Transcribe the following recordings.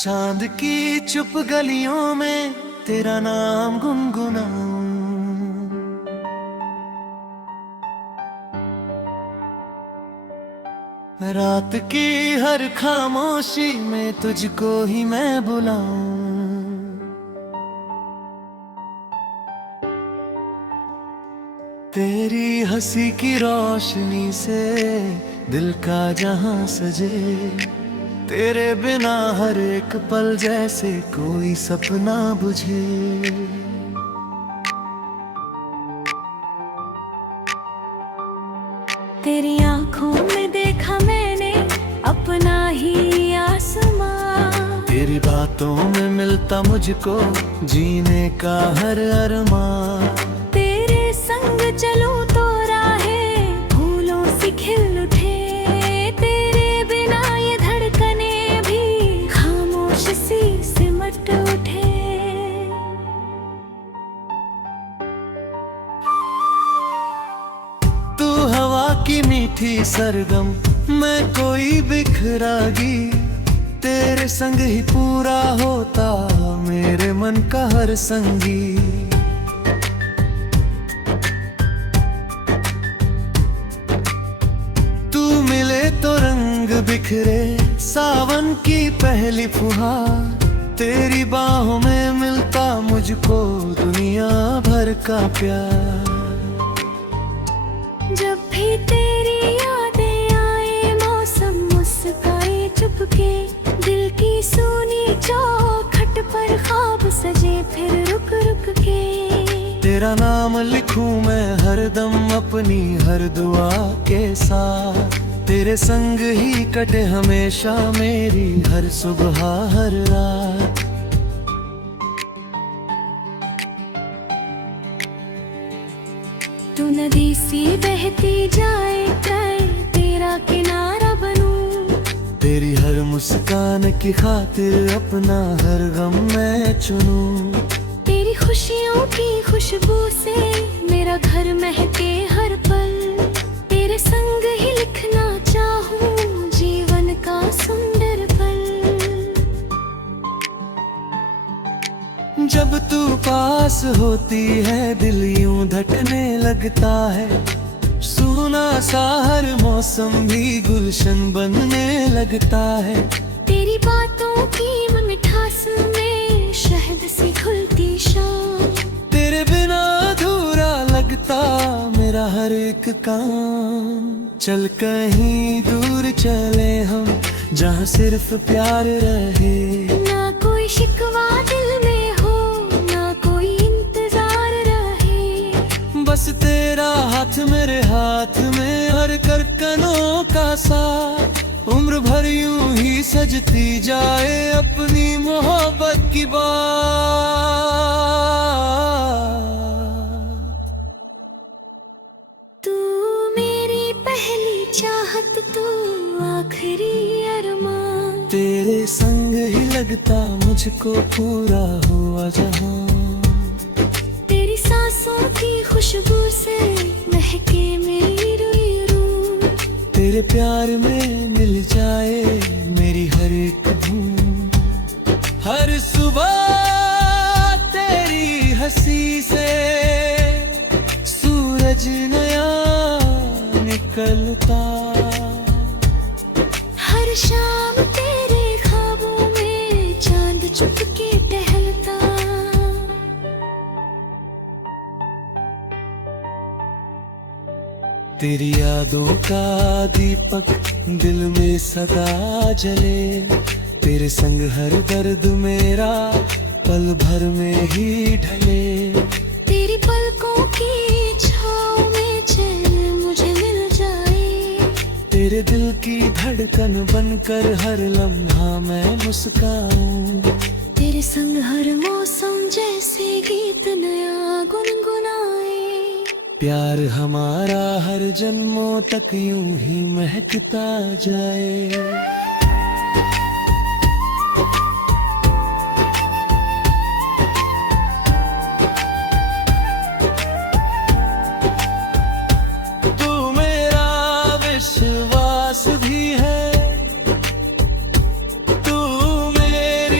चांद की चुप गलियों में तेरा नाम गुनगुनाऊं। रात की हर खामोशी में तुझको ही मैं बुलाऊं। तेरी हंसी की रोशनी से दिल का जहां सजे, तेरे बिना हर एक पल जैसे कोई सपना बुझे। तेरी आंखों में देखा मैंने अपना ही आसमां, तेरी बातों में मिलता मुझको जीने का हर अरमान। तेरे संग चलूं तो राहें फूलों से खिल उठे, तेरे बिना ये धड़कने भी खामोश सी सिमट उठे। तू हवा की मीठी सरगम, मैं कोई बिखरा गीत, तेरे संग ही पूरा होता मेरे मन का हर संगीत। तू मिले तो रंग बिखरे सावन की पहली फुहार, तेरी बाहों में मिलता मुझको दुनिया भर का प्यार। जब भी तेरी यादें आए मौसम मुस्काए चुपके, दिल की सूनी चौखट पर ख्वाब सजे फिर रुक रुक के। तेरा नाम लिखूं मैं हर दम अपनी हर दुआ के साथ, तेरे संग ही कटे हमेशा मेरी हर सुबह हर रात। तू नदी सी बहती जाए तेरा किनारा बनूं, तेरी हर मुस्कान की खातिर अपना हर गम मैं चुनूं। तेरी खुशियों की खुशबू से मेरा घर महके हर पल, तेरे संग ही लिखना चाहूं जीवन का सुंदर पल। जब तू पास होती है दिल यूं धड़कने लगता है, सूना सा हर मौसम भी गुलशन बनने लगता है। तेरी बातों की मिठास में शहद सी घुलती शाम, तेरे बिना अधूरा लगता मेरा हर एक काम। चल कहीं दूर चले हम जहाँ सिर्फ प्यार रहे, ना कोई शिकवा दिल में हो ना कोई इंतजार रहे। बस तेरा हाथ मेरे हाथ में हर करकनों का साथ, उम्र भर यूं ही सजती जाए अपनी मोहब्बत की बात। तू मेरी पहली चाहत, तू आखिरी अरमान, तेरे संग ही लगता मुझको पूरा हुआ जहां। तेरी सांसों की खुशबू से महके मेरी रुई रूह, तेरे प्यार में मिल जाए मेरी हर एक धूम। हर सुबह तेरी हंसी से सूरज नया निकलता, हर शाम तेरे ख्वाबों में चांद चुपके टहलता। तेरी यादों का दीपक दिल में सदा जले, तेरे संग हर दर्द मेरा पल भर में ही ढले। तेरी पलकों की छाँव में चैन मुझे मिल जाए, तेरे दिल की धड़कन बनकर हर लम्हा मैं मुस्काऊं। तेरे संग हर मौसम जैसे गीत नया गुनगुनाए। प्यार हमारा हर जन्मों तक यूं ही महकता जाए। तू मेरा विश्वास भी है, तू मेरी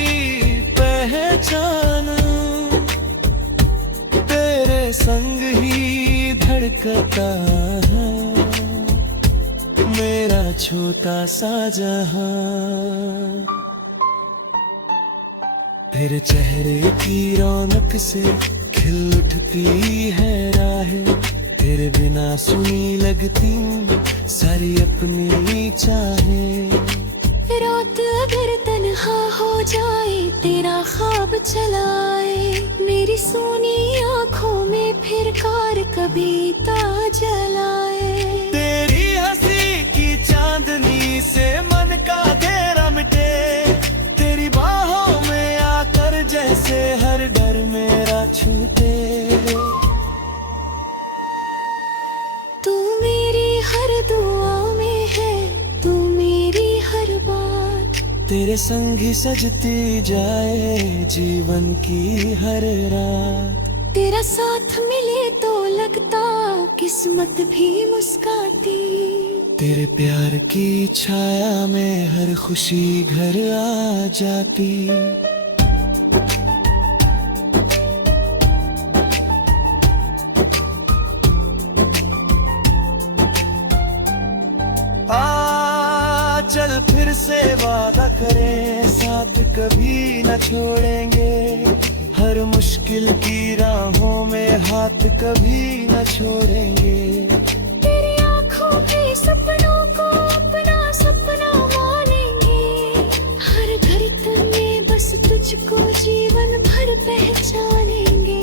सा जहां। तेरे चेहरे की रौनक से खिल उठती है राहें, तेरे बिना सुनी लगती सारी अपनी चाहें। रात अगर तन्हा हो जाए, तेरा ख्वाब चलाए, मेरी सोनी आँखों में फिर कार कविता जलाए। तेरी हंसी की चांदनी से मन का घेरा मिटे, तेरी बाहों में आकर जैसे हर डर मेरा छूटे। तू मेरी हर दुआ में है, तू मेरी हर बात। तेरे संग ही सजती जाए जीवन की हर रात। तेरा साथ मिले तो लगता किस्मत भी मुस्काती। तेरे प्यार की छाया में हर खुशी घर आ जाती। चल फिर से वादा करें, साथ कभी न छोड़ेंगे। हर मुश्किल की राहों में हाथ कभी न छोड़ेंगे। तेरी आँखों के सपनों को अपना सपना मानेंगे। हर धड़कन में बस तुझको जीवन भर पहचानेंगे।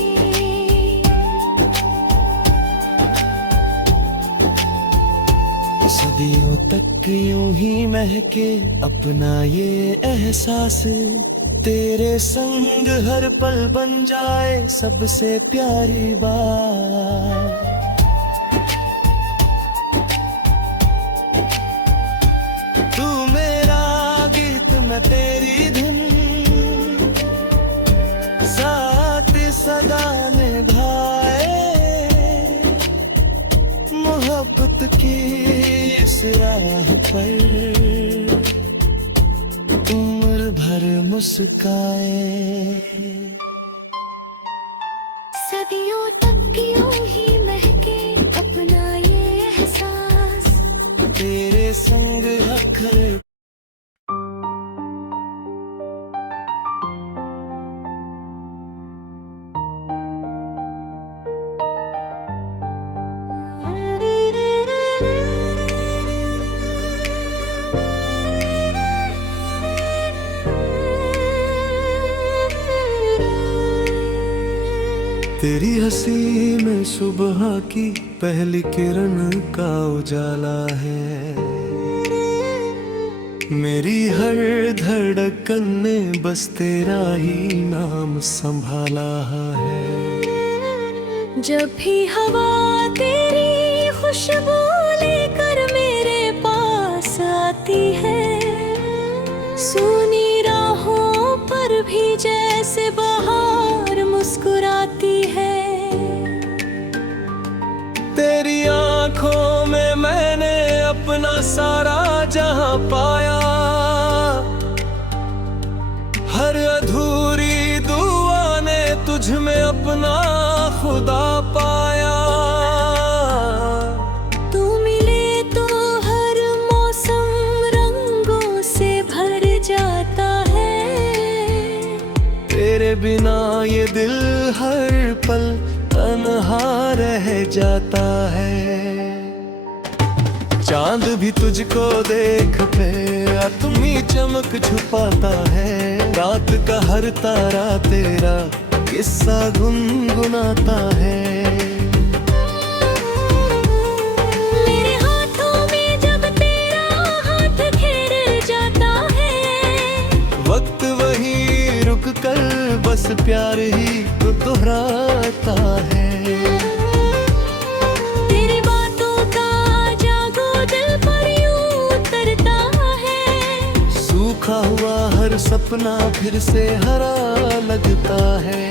सदियों तक यूं ही महके अपना ये एहसास। तेरे संग हर पल बन जाए सबसे प्यारी बात। तू मेरा गीत मैं तेरी धुन, साथ सदा निभाए। मोहब्बत की इस राह पर उम्र भर मुस्काए। सदियों तक यूं ही महके अपना ये एहसास। तेरे संग अखर तेरी हंसी में सुबह की पहली किरण का उजाला है। मेरी हर धड़कन ने बस तेरा ही नाम संभाला है। जब भी हवा तेरी खुशबू लेकर मेरे पास आती है, सुनी राहों पर भी जैसे बहार मुस्कुराती है। तेरी आंखों में मैंने अपना सारा जहां पाया। हर अधूरी दुआ ने तुझ में अपना खुदा पाया। तू मिले तो हर मौसम रंगों से भर जाता है। तेरे बिना ये दिल हर पल तन्हा रह जाता है। चांद भी तुझको देख पे तुमी चमक छुपाता है। रात का हर तारा तेरा किस्सा गुनगुनाता है। मेरे हाथों में जब तेरा हाथ घेर जाता है, वक्त वही रुक कर बस प्यार ही तो दोहराता है। तेरी बातों का जागो दिल पर यूं उतरता है। सूखा हुआ हर सपना फिर से हरा लगता है।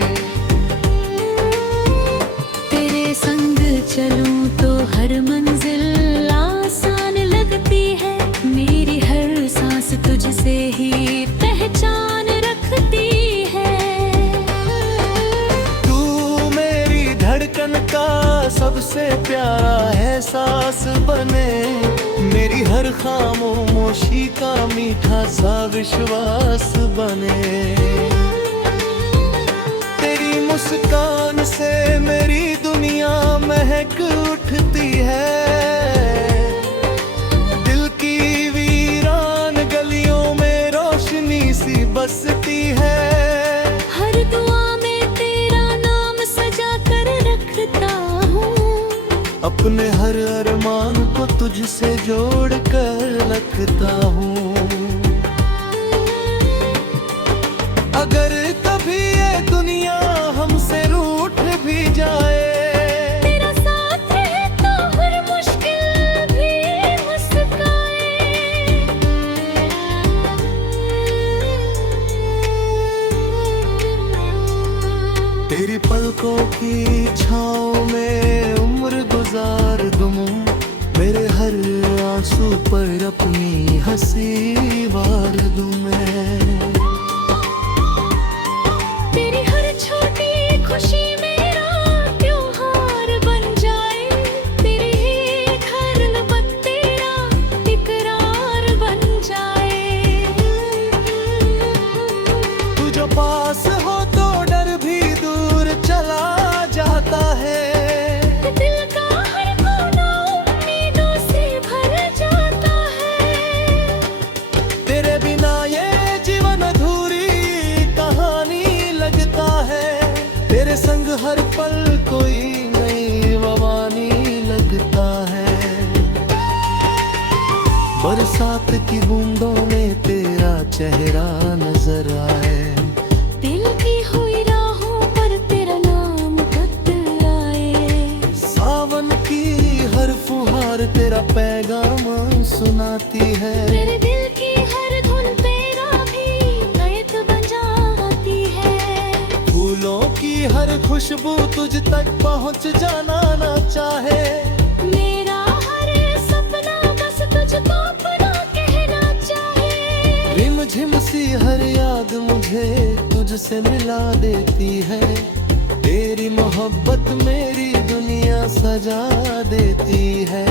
तेरे संग चलूं तो हर मंजिल आसान लगती है। मेरी हर सांस तुझसे ही पहचान रखती है। तू मेरी धड़कन का सबसे प्यारा एहसास बने। मेरी हर खामोशी का मीठा सा विश्वास बने। तेरी मुस्कान से मेरी दुनिया महक उठती है। दिल की वीरान गलियों में रोशनी सी बसती है। हर दुआ में तेरा नाम सजा कर रखता हूँ। अपने हर अरमान को तुझसे जोड़ कर रखता हूँ। अगर कभी ये दुनिया हमसे रूठ भी जाए, तेरा साथ रहे तो हर मुश्किल भी मुस्काए। तेरी पलकों की छाँव में उम्र गुजार दूं। मेरे हर आंसू पर अपनी हंसी वार दूं मैं। तेरी हर छोटी खुशी मेरा त्योहार बन जाए। तेरे घर लपक तेरा इकरार बन जाए। तू जो पास हो तो डर भी दूर चला जाता है। दिल का हर कोना उम्मीदों से भर जाता है। तेरे बिना ये जीवन अधूरी कहानी लगता है। तेरे संग हर पल कोई नई रवानी लगता है। बरसात की बूंदों में तेरा चेहरा नजर आए। दिल की हुई राहों पर तेरा नाम कतराए। सावन की हर फुहार तेरा पैगाम सुनाती है। मेरे दिल की हर धुन तेरा भी गीत बजाती है। फूलों की हर खुशबू तुझ तक पहुंच जाना ना चाहे। मेरा हर सपना बस तुझको अपना कहना चाहे। रिमझिम सी हर याद मुझे तुझसे मिला देती है। तेरी मोहब्बत मेरी दुनिया सजा देती है।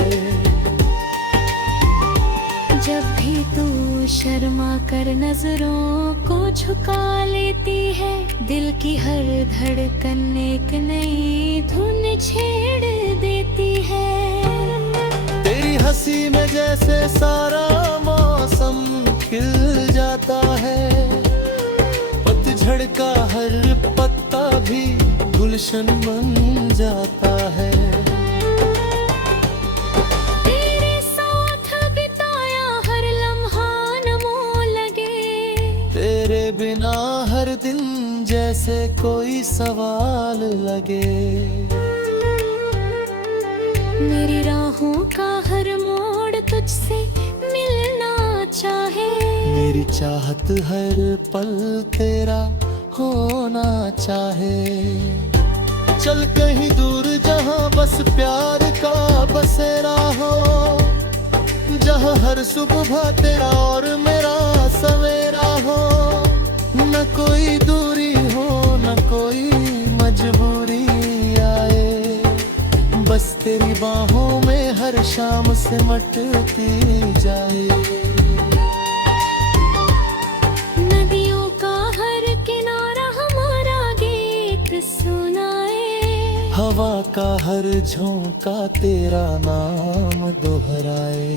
जब भी तू शर्मा कर नजरों को झुका लेती है। दिल की हर धड़कन एक नई धुन छेड़ देती है। तेरी हंसी में जैसे सारा मौसम खिल जाता है। पतझड़ का हर पत्ता भी गुलशन बन जाता है। तेरे साथ बिताया हर लम्हा अनमोल लगे। तेरे बिना हर दिन जैसे कोई सवाल लगे। मेरी राहों का हर मोड़ तुझसे मिलना चाहे। मेरी चाहत हर पल तेरा होना चाहे। चल कहीं दूर जहां बस प्यार का बसेरा हो। जहां हर सुबह तेरा और मेरा सवेरा हो। न कोई दूरी हो न कोई मजबूरी आए। बस तेरी बाहों में हर शाम सिमटती जाए। नदियों का हर किनारा हमारा गीत सुनाए। हवा का हर झोंका तेरा नाम दोहराए।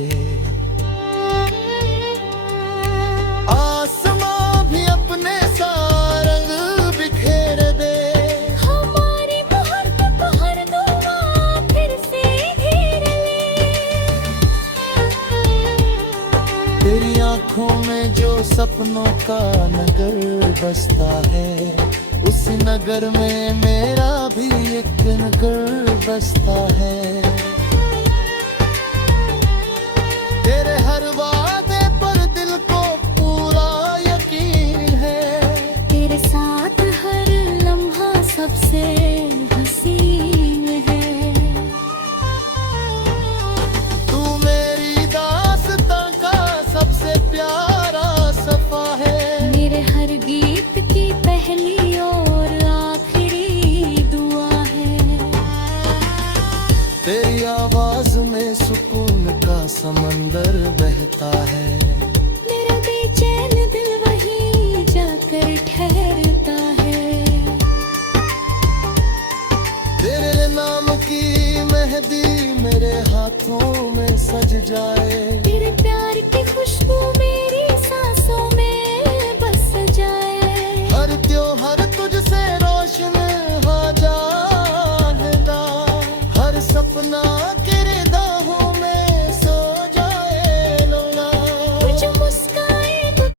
आसमां भी अपने सारंग बिखेर दे। हमारी मोहब्बत को हर दुआ फिर से घेर ले। तेरी आंखों में जो सपनों का नगर बसता है। उस नगर में मेरा भी एक नगर बसता है। तेरे हर वादे पर दिल को पूरा यकीन है। तेरे साथ हर लम्हा सबसे हसीन है। तू मेरी दास्तां का सबसे प्यारा सफा है। मेरे हर गीत की पहली और आखिरी दुआ है। तेरी आवाज में सुकून का समंदर अंदर बहता है। मेरा बेचैन दिल वहीं जाकर ठहरता है। तेरे नाम की मेहंदी मेरे हाथों में सज जाए। तेरे प्यार